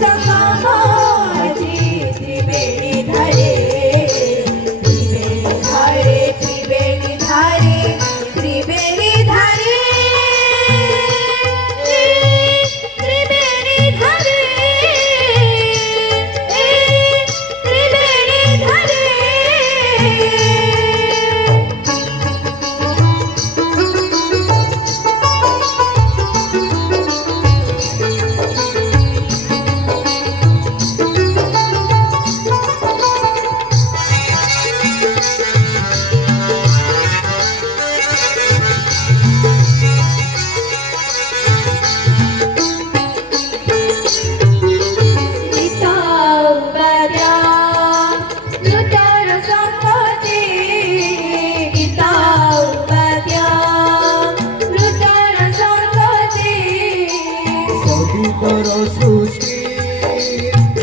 सखा माझी त्रिवेणी धारे त्रिवेणी धारे त्रिवेणी धारे त्रिवेणी धारे त्रिवेणी धारे त्रिवेणी धारे सृष्टी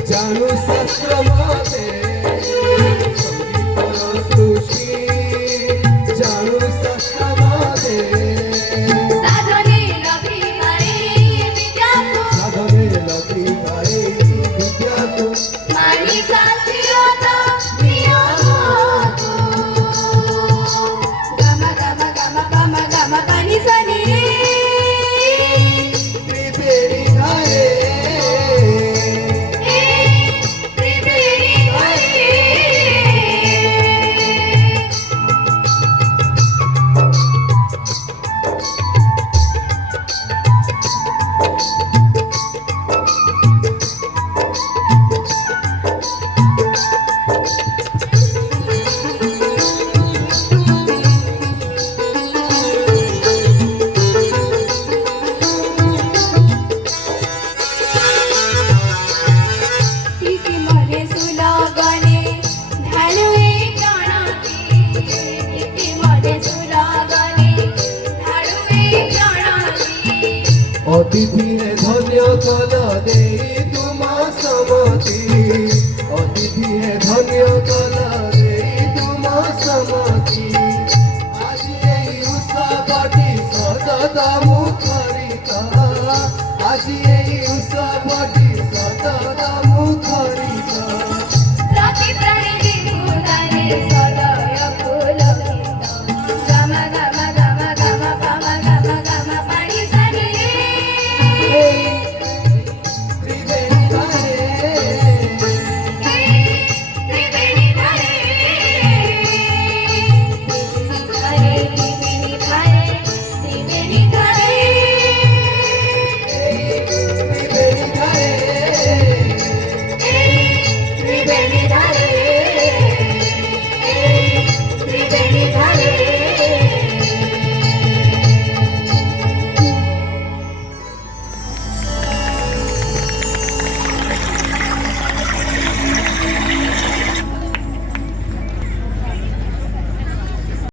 जानू शास्त्र माते सृष्टी जानू शास्त्र माते साधने लगी विद्या तू आणि शास्त्रीयता नियम गम गम गम गम गम पाणी सनी त्रिवेणी धारे त्रिवेणी धारे तिथे मरे सुलागणे धाडवे प्राणाती तिथे मरे सुलागणे धाडवे प्राणाती अतिथी धन्य कल देई